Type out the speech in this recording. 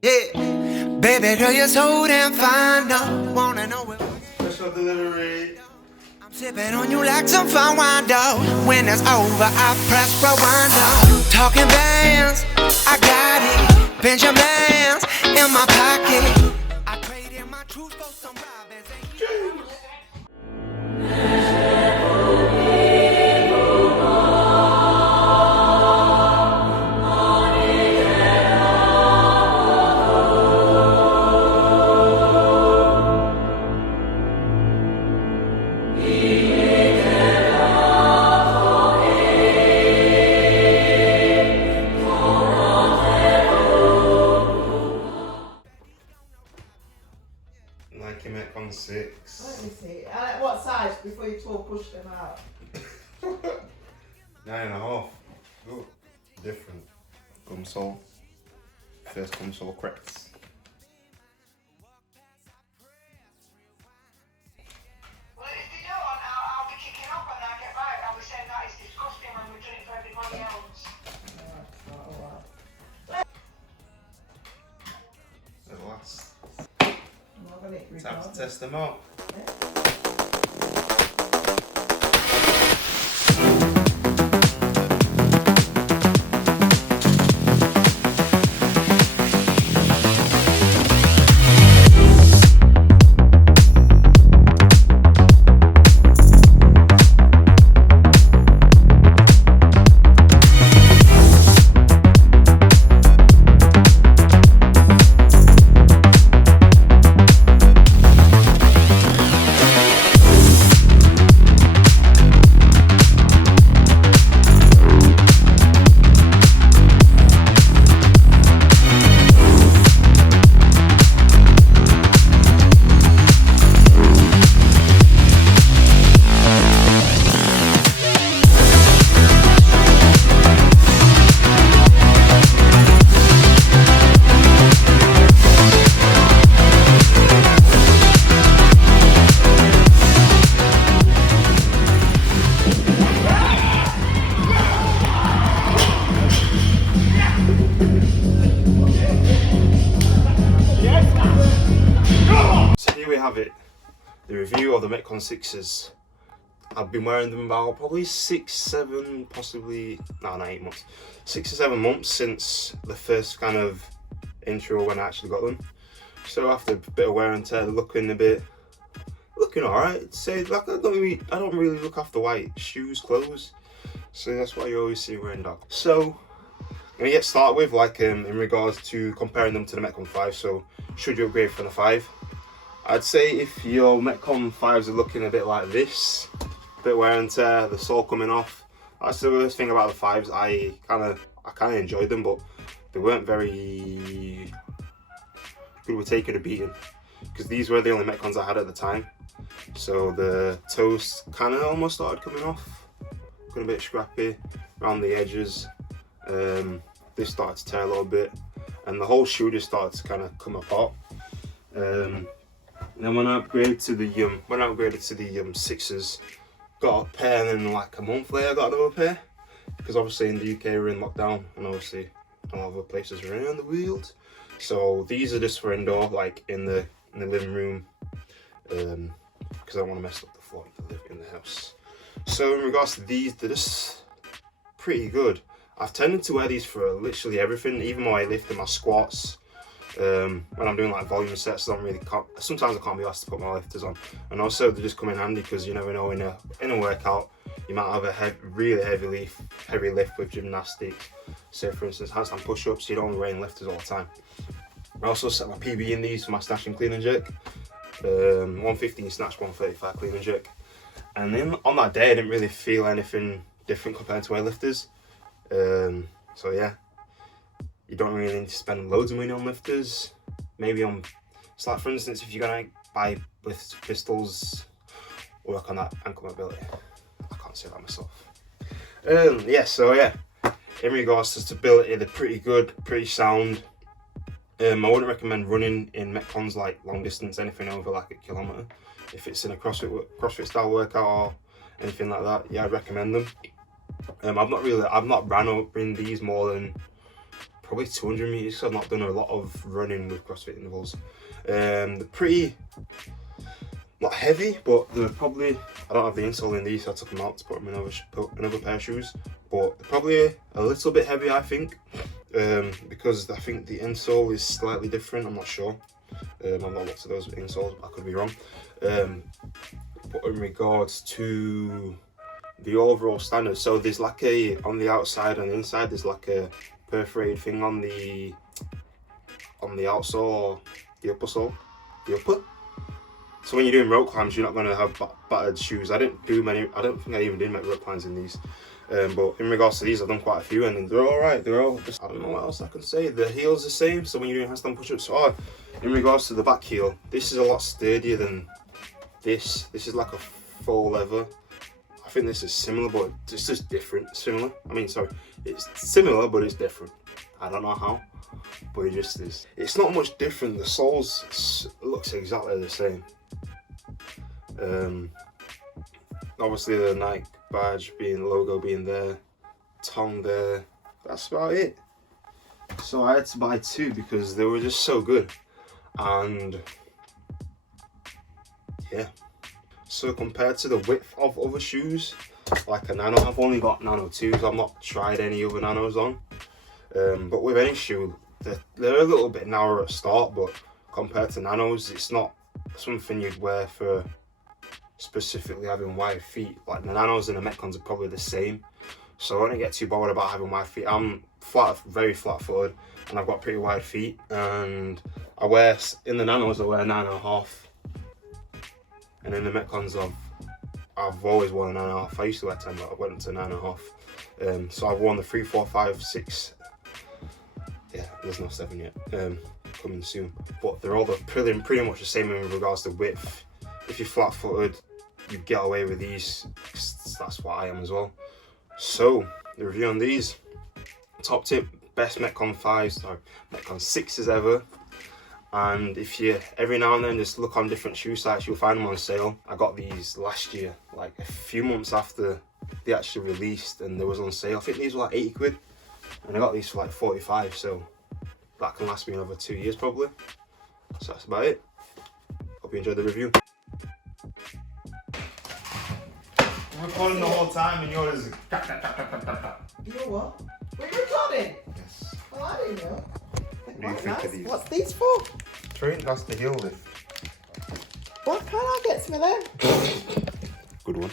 Yeah, baby girl, you're so damn fine. No, wanna know it. Special delivery. I'm sipping on you like some fine wine, dog. When it's over, I press rewind, dog. Talking bands, I got it. Benjamins in my pocket. I traded my truth for some robins. Nike Metcon 6. Let me see. What size before you push them out? 9.5. Ooh, different. Gum sole. First gum sole cracks. Well, if you don't, I'll be kicking up when I get back. I'll be saying that is disgusting when we're doing it for everybody else. At last. I'm having it Time to regardless. test them out. So here we have it, the review of the Metcon 6s. I've been wearing them about probably 6, 7, possibly, no, not 8 months. 6 or 7 months since the first kind of intro when I actually got them. So after a bit of wear and tear, they're looking alright. Say like I don't really look after white shoes, clothes. So that's what you always see wearing dog. So I'm gonna get started with in regards to comparing them to the Metcon 5. So should you upgrade from the 5? I'd say if your Metcon 5s are looking a bit like this, a bit wear and tear, the sole coming off, that's the worst thing about the 5s. I kind of enjoyed them, but they weren't very good with taking a beating, because these were the only Metcons I had at the time. So the toes kind of almost started coming off, got a bit scrappy around the edges. This started to tear a little bit, and the whole shoe just started to kind of come apart. And then when I upgraded to the 6s, got a pair, and then like a month later I got another pair, because obviously in the UK we're in lockdown, and obviously a lot of other places around the world. So these are just for indoor, like in the living room, because I don't want to mess up the floor to live in the house. So in regards to these, they're just pretty good. I've tended to wear these for literally everything, even my weightlifting, my squats. When I'm doing like volume sets, sometimes I can't be asked to put my lifters on, and also they just come in handy because you never know in a workout you might have a really heavy lift with gymnastics. Say for instance handstand push-ups, you don't want to be wearing lifters all the time. I also set my PB in these for my snatch and clean and jerk. 115 snatch, 135 clean and jerk. And then on that day I didn't really feel anything different compared to weightlifters. So yeah. You don't really need to spend loads of money on lifters. Maybe it's like for instance, if you're gonna buy pistols, work on that ankle mobility. I can't say that myself. In regards to stability, they're pretty good, pretty sound. I wouldn't recommend running in Metcons like long distance, anything over like a kilometre. If it's in a CrossFit style workout or anything like that, yeah, I'd recommend them. I've not ran these more than probably 200 meters. I've not done a lot of running with CrossFit intervals. They're pretty, not heavy, but they're probably, I don't have the insole in these, so I took them out to put them in another pair of shoes. But they're probably a little bit heavy, I think, because I think the insole is slightly different. I'm not sure. I've not looked at those insoles, I could be wrong. But in regards to the overall standard, so there's like on the outside and the inside, there's like a perforated thing on the outsole, the upper sole, the upper. So when you're doing rope climbs, you're not going to have battered shoes. I don't think I even did make rope climbs in these. But in regards to these, I've done quite a few, and they're all right. They're all just, I don't know what else I can say. The heel's the same, so when you're doing handstand push-ups, in regards to the back heel, this is a lot sturdier than this. This is like a full leather. I think this is similar, but it's just different. Similar. I mean, sorry, it's similar, but it's different. I don't know how, but it just is. It's not much different. The soles looks exactly the same. Obviously the Nike badge logo being there, tongue there. That's about it. So I had to buy two because they were just so good, and yeah. So compared to the width of other shoes, like a Nano, I've only got Nano 2s. I've not tried any other Nanos on. But with any shoe, they're a little bit narrower at start, but compared to Nanos, it's not something you'd wear for specifically having wide feet. Like the Nanos and the Metcons are probably the same. So I don't get too bothered about having wide feet. I'm very flat footed, and I've got pretty wide feet. And in the Nanos, I wear 9.5. And in the Metcons, I've always worn a 9.5. I used to wear 10, but I went to 9.5. So I've worn the 3, 4, 5, 6. Yeah, there's no 7 yet. Coming soon. But they're all pretty much the same in regards to width. If you're flat footed, you get away with these. That's what I am as well. So the review on these. Top tip: best Metcon 6s ever. And if you every now and then just look on different shoe sites, you'll find them on sale. I got these last year, like a few months after they actually released, and they was on sale. I think these were like 80 quid, and I got these for like 45, so that can last me another 2 years probably. So that's about it. Hope you enjoyed the review. I'm recording the whole time and yours is. You know what? We're recording. Yes. Oh, I didn't know. What do you think of these? What's these for? That's the heel lift. Why can't I get some of them? Good one.